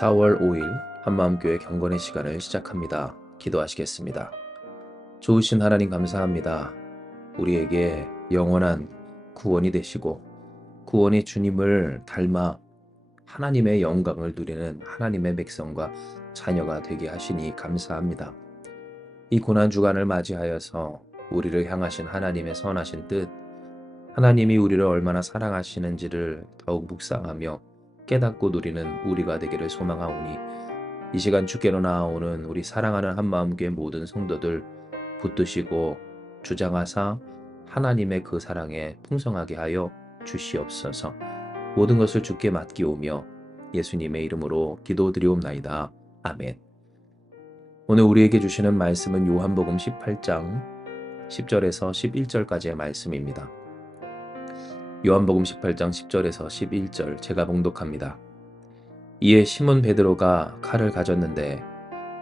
4월 5일 한마음교회 경건의 시간을 시작합니다. 기도하시겠습니다. 좋으신 하나님 감사합니다. 우리에게 영원한 구원이 되시고 구원의 주님을 닮아 하나님의 영광을 누리는 하나님의 백성과 자녀가 되게 하시니 감사합니다. 이 고난 주간을 맞이하여서 우리를 향하신 하나님의 선하신 뜻, 하나님이 우리를 얼마나 사랑하시는지를 더욱 묵상하며 깨닫고 누리는 우리가 되기를 소망하오니 이 시간 주께로 나아오는 우리 사랑하는 한마음교회 모든 성도들 붙드시고 주장하사 하나님의 그 사랑에 풍성하게 하여 주시옵소서. 모든 것을 주께 맡기오며 예수님의 이름으로 기도드리옵나이다. 아멘. 오늘 우리에게 주시는 말씀은 요한복음 18장 10절에서 11절까지의 말씀입니다. 요한복음 18장 10절에서 11절 제가 봉독합니다. 이에 시몬 베드로가 칼을 가졌는데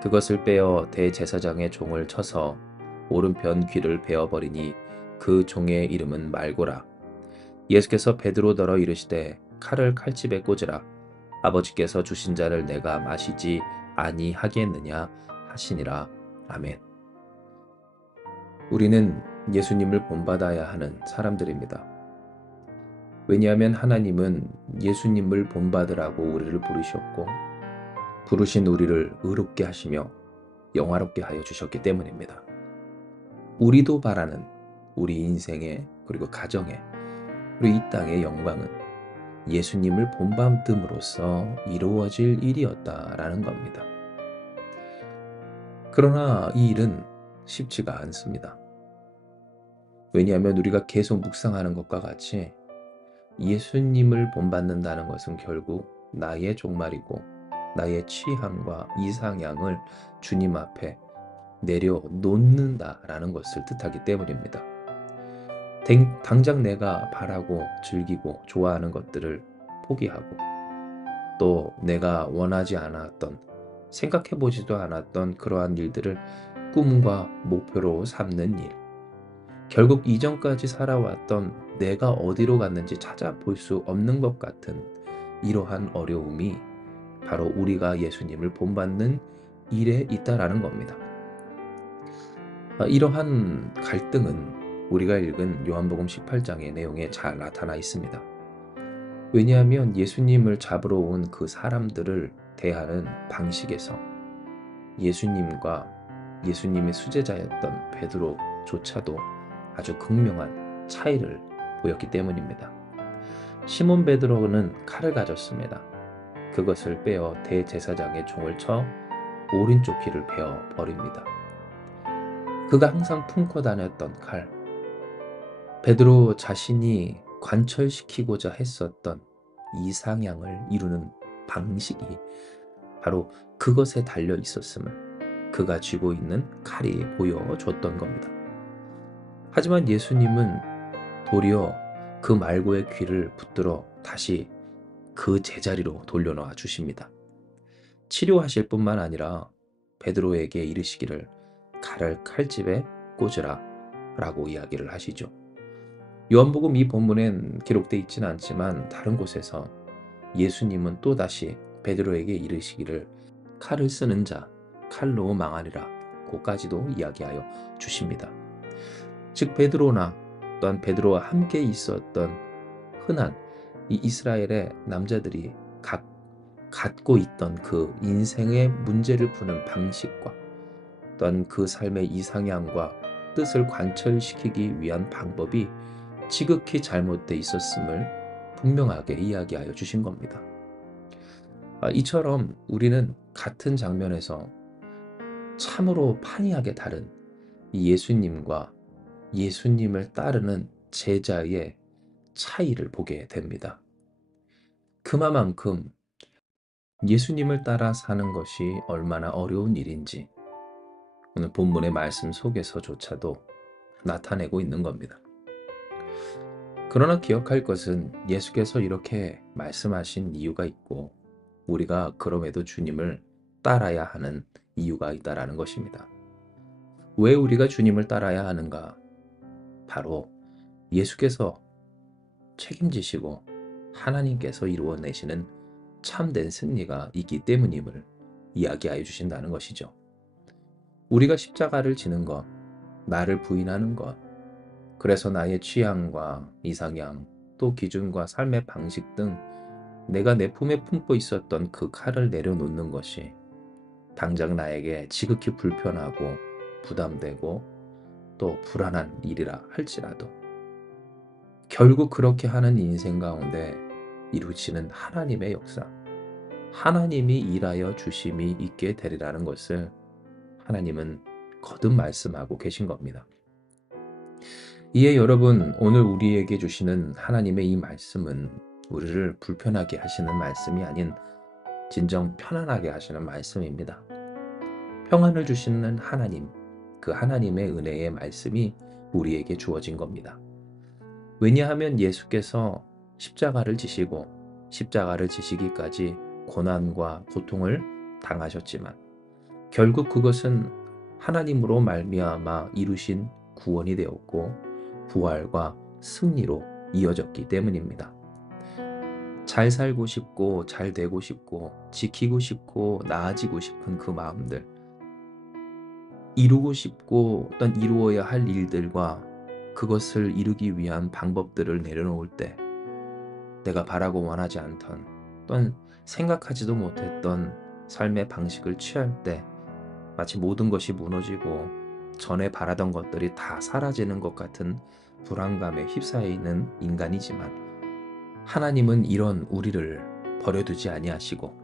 그것을 빼어 대제사장의 종을 쳐서 오른편 귀를 베어버리니 그 종의 이름은 말고라. 예수께서 베드로더러 이르시되 칼을 칼집에 꽂으라. 아버지께서 주신 자를 내가 마시지 아니하겠느냐 하시니라. 아멘. 우리는 예수님을 본받아야 하는 사람들입니다. 왜냐하면 하나님은 예수님을 본받으라고 우리를 부르셨고 부르신 우리를 의롭게 하시며 영화롭게 하여 주셨기 때문입니다. 우리도 바라는 우리 인생의 그리고 가정의 그리고 이 땅의 영광은 예수님을 본받음으로써 이루어질 일이었다라는 겁니다. 그러나 이 일은 쉽지가 않습니다. 왜냐하면 우리가 계속 묵상하는 것과 같이 예수님을 본받는다는 것은 결국 나의 종말이고 나의 취향과 이상향을 주님 앞에 내려놓는다라는 것을 뜻하기 때문입니다. 당장 내가 바라고 즐기고 좋아하는 것들을 포기하고 또 내가 원하지 않았던 생각해보지도 않았던 그러한 일들을 꿈과 목표로 삼는 일, 결국 이전까지 살아왔던 내가 어디로 갔는지 찾아볼 수 없는 것 같은 이러한 어려움이 바로 우리가 예수님을 본받는 일에 있다라는 겁니다. 이러한 갈등은 우리가 읽은 요한복음 18장의 내용에 잘 나타나 있습니다. 왜냐하면 예수님을 잡으러 온 그 사람들을 대하는 방식에서 예수님과 예수님의 수제자였던 베드로조차도 아주 극명한 차이를 보였기 때문입니다. 시몬 베드로는 칼을 가졌습니다. 그것을 빼어 대제사장의 종을 쳐 오른쪽 귀를 베어 버립니다. 그가 항상 품고 다녔던 칼, 베드로 자신이 관철시키고자 했었던 이상향을 이루는 방식이 바로 그것에 달려 있었음을 그가 쥐고 있는 칼이 보여줬던 겁니다. 하지만 예수님은 도리어 그 말고의 귀를 붙들어 다시 그 제자리로 돌려놓아 주십니다. 치료하실 뿐만 아니라 베드로에게 이르시기를 칼을 칼집에 꽂으라 라고 이야기를 하시죠. 요한복음 이 본문엔 기록되어 있지는 않지만 다른 곳에서 예수님은 또다시 베드로에게 이르시기를 칼을 쓰는 자 칼로 망하리라 고까지도 이야기하여 주십니다. 즉 베드로나 또한 베드로와 함께 있었던 흔한 이 이스라엘의 남자들이 갖고 있던 그 인생의 문제를 푸는 방식과 또한 그 삶의 이상향과 뜻을 관철시키기 위한 방법이 지극히 잘못되어 있었음을 분명하게 이야기하여 주신 겁니다. 이처럼 우리는 같은 장면에서 참으로 판이하게 다른 이 예수님과 예수님을 따르는 제자의 차이를 보게 됩니다. 그만큼 예수님을 따라 사는 것이 얼마나 어려운 일인지 오늘 본문의 말씀 속에서조차도 나타내고 있는 겁니다. 그러나 기억할 것은 예수께서 이렇게 말씀하신 이유가 있고 우리가 그럼에도 주님을 따라야 하는 이유가 있다라는 것입니다. 왜 우리가 주님을 따라야 하는가? 바로 예수께서 책임지시고 하나님께서 이루어내시는 참된 승리가 있기 때문임을 이야기하여 주신다는 것이죠. 우리가 십자가를 지는 것, 나를 부인하는 것, 그래서 나의 취향과 이상향, 또 기준과 삶의 방식 등 내가 내 품에 품고 있었던 그 칼을 내려놓는 것이 당장 나에게 지극히 불편하고 부담되고 또 불안한 일이라 할지라도 결국 그렇게 하는 인생 가운데 이루시는 하나님의 역사, 하나님이 일하여 주심이 있게 되리라는 것을 하나님은 거듭 말씀하고 계신 겁니다. 이에 여러분, 오늘 우리에게 주시는 하나님의 이 말씀은 우리를 불편하게 하시는 말씀이 아닌 진정 편안하게 하시는 말씀입니다. 평안을 주시는 하나님, 그 하나님의 은혜의 말씀이 우리에게 주어진 겁니다. 왜냐하면 예수께서 십자가를 지시고 십자가를 지시기까지 고난과 고통을 당하셨지만 결국 그것은 하나님으로 말미암아 이루신 구원이 되었고 부활과 승리로 이어졌기 때문입니다. 잘 살고 싶고 잘 되고 싶고 지키고 싶고 나아지고 싶은 그 마음들, 이루고 싶고 어떤 이루어야 할 일들과 그것을 이루기 위한 방법들을 내려놓을 때 내가 바라고 원하지 않던 또는 생각하지도 못했던 삶의 방식을 취할 때 마치 모든 것이 무너지고 전에 바라던 것들이 다 사라지는 것 같은 불안감에 휩싸여 있는 인간이지만 하나님은 이런 우리를 버려두지 아니하시고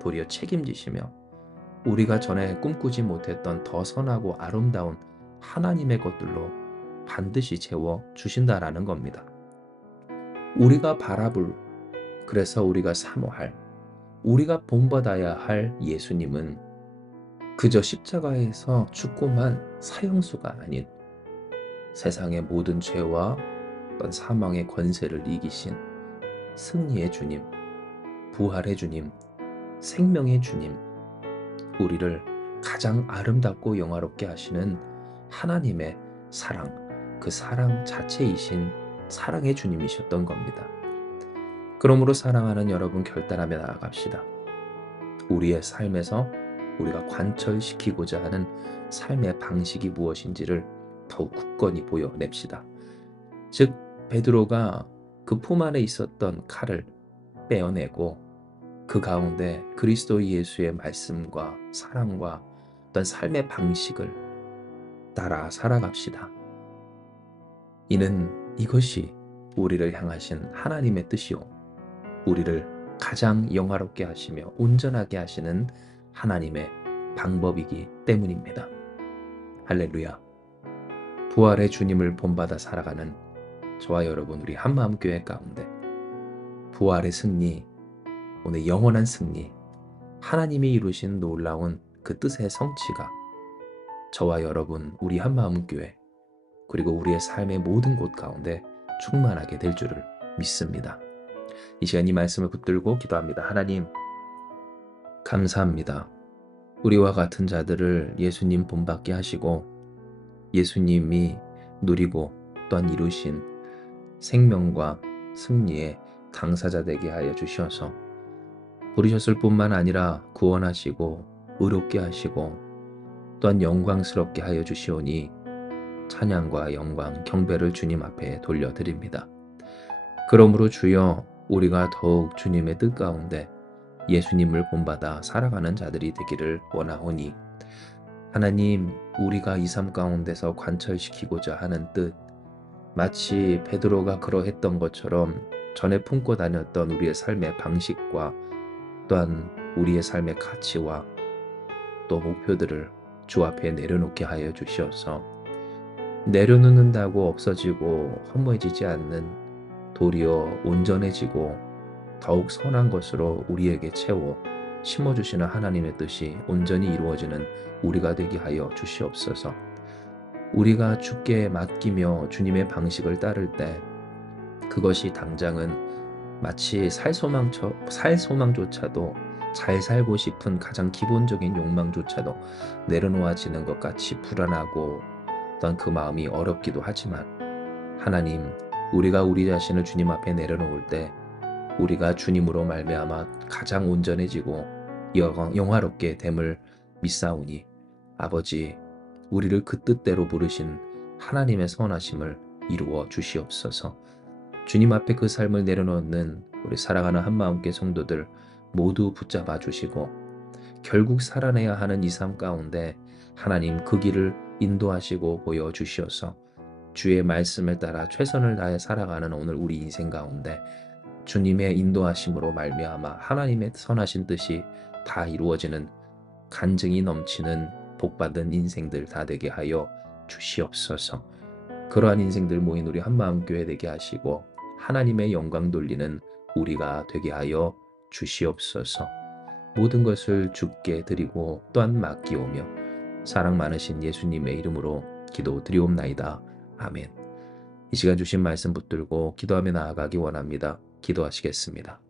도리어 책임지시며 우리가 전에 꿈꾸지 못했던 더 선하고 아름다운 하나님의 것들로 반드시 채워 주신다라는 겁니다. 우리가 바라볼, 그래서 우리가 사모할, 우리가 본받아야 할 예수님은 그저 십자가에서 죽고만 사형수가 아닌 세상의 모든 죄와 어떤 사망의 권세를 이기신 승리의 주님, 부활의 주님, 생명의 주님, 우리를 가장 아름답고 영화롭게 하시는 하나님의 사랑, 그 사랑 자체이신 사랑의 주님이셨던 겁니다. 그러므로 사랑하는 여러분, 결단하며 나아갑시다. 우리의 삶에서 우리가 관철시키고자 하는 삶의 방식이 무엇인지를 더욱 굳건히 보여냅시다. 즉 베드로가 그 품 안에 있었던 칼을 빼어내고 그 가운데 그리스도 예수의 말씀과 사랑과 어떤 삶의 방식을 따라 살아갑시다. 이는 이것이 우리를 향하신 하나님의 뜻이요, 우리를 가장 영화롭게 하시며 온전하게 하시는 하나님의 방법이기 때문입니다. 할렐루야. 부활의 주님을 본받아 살아가는 저와 여러분, 우리 한마음교회 가운데 부활의 승리, 오늘 영원한 승리, 하나님이 이루신 놀라운 그 뜻의 성취가 저와 여러분, 우리 한마음교회 그리고 우리의 삶의 모든 곳 가운데 충만하게 될 줄을 믿습니다. 이 시간 이 말씀을 붙들고 기도합니다. 하나님, 감사합니다. 우리와 같은 자들을 예수님 본받게 하시고 예수님이 누리고 또한 이루신 생명과 승리의 당사자 되게 하여 주셔서 부르셨을 뿐만 아니라 구원하시고 의롭게 하시고 또한 영광스럽게 하여 주시오니 찬양과 영광, 경배를 주님 앞에 돌려드립니다. 그러므로 주여, 우리가 더욱 주님의 뜻 가운데 예수님을 본받아 살아가는 자들이 되기를 원하오니 하나님, 우리가 이 삶 가운데서 관철시키고자 하는 뜻, 마치 베드로가 그러했던 것처럼 전에 품고 다녔던 우리의 삶의 방식과 또한 우리의 삶의 가치와 또 목표들을 주 앞에 내려놓게 하여 주시어서 내려놓는다고 없어지고 허무해지지 않는, 도리어 온전해지고 더욱 선한 것으로 우리에게 채워 심어주시는 하나님의 뜻이 온전히 이루어지는 우리가 되게 하여 주시옵소서. 우리가 주께 맡기며 주님의 방식을 따를 때 그것이 당장은 마치 살소망조차도, 잘 살고 싶은 가장 기본적인 욕망조차도 내려놓아지는 것 같이 불안하고 어떤 그 마음이 어렵기도 하지만 하나님, 우리가 우리 자신을 주님 앞에 내려놓을 때 우리가 주님으로 말미암아 가장 온전해지고 영화롭게 됨을 믿사오니 아버지, 우리를 그 뜻대로 부르신 하나님의 선하심을 이루어 주시옵소서. 주님 앞에 그 삶을 내려놓는 우리 사랑하는 한마음교회 성도들 모두 붙잡아 주시고 결국 살아내야 하는 이 삶 가운데 하나님 그 길을 인도하시고 보여주시어서 주의 말씀을 따라 최선을 다해 살아가는 오늘 우리 인생 가운데 주님의 인도하심으로 말미암아 하나님의 선하신 뜻이 다 이루어지는 간증이 넘치는 복받은 인생들 다 되게 하여 주시옵소서. 그러한 인생들 모인 우리 한마음교회 되게 하시고 하나님의 영광 돌리는 우리가 되게 하여 주시옵소서. 모든 것을 주께 드리고 또한 맡기오며 사랑 많으신 예수님의 이름으로 기도드리옵나이다. 아멘. 이 시간 주신 말씀 붙들고 기도하며 나아가기 원합니다. 기도하시겠습니다.